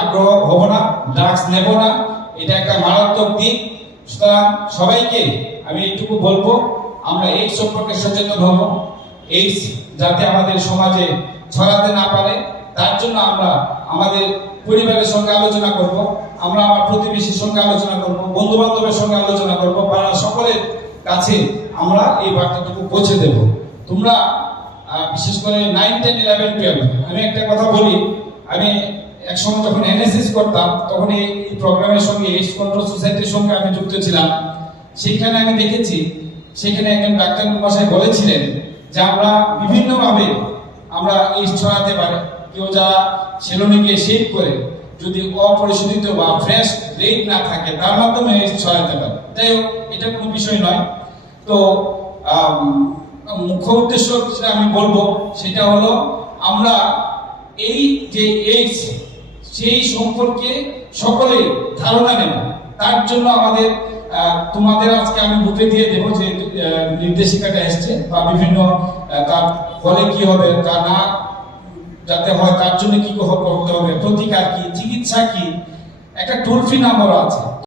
আগ্রহ হব না, ড্রাগস নেব না, এটা একটা মারাত্মক দিক। সুতরাং সবাইকে আমি এইটুকু বলবো, আমরা এই সম্পর্কে সচেতন হব। এইডস যাতে আমাদের সমাজে ছড়াতে না পারে তার জন্য আমরা আমাদের পরিবারের সঙ্গে আলোচনা করব, আমরা আমার প্রতিবেশীর সঙ্গে আলোচনা করব, বন্ধু বান্ধবের সঙ্গে আলোচনা করব, পাড়ার সকলের কাছে আমরা এই বার্তাটুকু পৌঁছে দেব। তোমরা বিশেষ করে 9, 10, 11, 12, আমি একটা কথা বলি, আমি একসময় যখন এনএসএস করতাম তখন এই প্রোগ্রামের সঙ্গে এইডস কন্ট্রোল সোসাইটির সঙ্গে আমি যুক্ত ছিলাম। সেখানে আমি দেখেছি, সেখানে একজন ডাক্তার মহাশয় বলেছিলেন যে আমরা বিভিন্নভাবে আমরা এইডস ছড়াতে পারি। কেউ যারা সেলুনে শেভ করে যদি অপরিশোধিত বা ফ্রেশ ব্লেড না থাকে তার মাধ্যমে এইডস ছড়াতে পারে। যাই হোক, এটা কোনো বিষয় নয়। তো মুখ্য উদ্দেশ্য যেটা আমি বলবো সেটা হলো আমরা এই যে এইডস সেই সম্পর্কে সকলে ধারণা নেব। তার জন্য আমাদের তোমাদের আজকে আমি বুকে দিয়ে দেবো যে নির্দেশিকাটা এসছে বা বিভিন্ন তার ফলে কি হবে, তা না যাতে হয় তার জন্য কি করতে হবে, প্রতিকার কি, চিকিৎসা কি, একটা টোল ফ্রি নাম্বার আছে।